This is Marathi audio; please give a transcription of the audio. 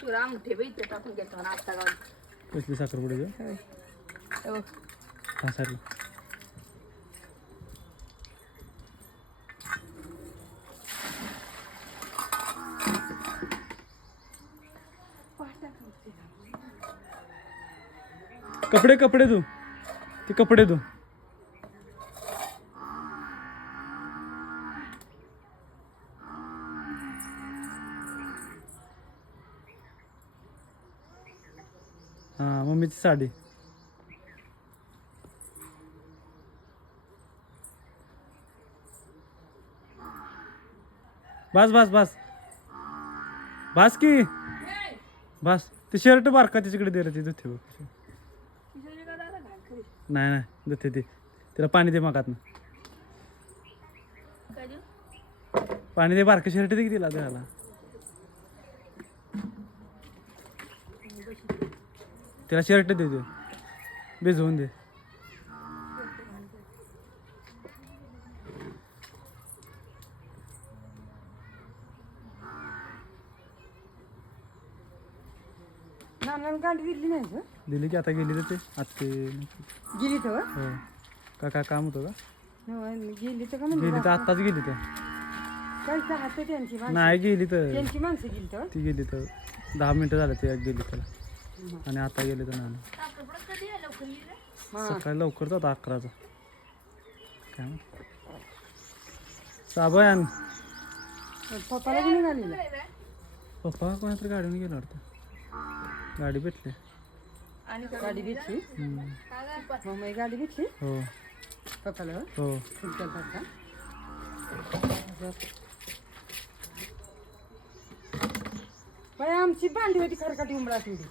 तुला आमटे बैठे टाकून घेतो ना आता गावात कसली साखरपुडे ग हे बघ हा सर कपडे कपडे धु ते कपडे धु हा मम्मीची साडी बस बस बस बस की बस ते शर्ट बारका त्याच्याकडे दे रे ते धुते बघ नाही नाही धुते ते त्याला पाणी दे मागात ना पाणी दे बारका शर्ट दे की तिला द्यायला त्याला शर्ट दे दे भिजवून दे नानाला गाडी दिली नाही का दिली की आता गेली तर ते आत्ते गेली तर हो का काय काम होतं का गेली तर का गेली तर आत्ताच गेली तर काय हात त्यांची नाही गेली तर त्यांची माणसं गेली तर ती गेली तर 10 मिनिटं झालं ते गेली त्याला आणि आता गेली तर नाना सकाळी लवकर होता 11चा काय साबण पप्पाला घेऊन आलेला पप्पा कोणातरी गाडीने गेला वाटतं गाडी भेटली गाडी भेटली मम्मी गाडी भेटली हो पप्पाला हो बाई आमची भांडी होती खरकाटी उमळा तेवढी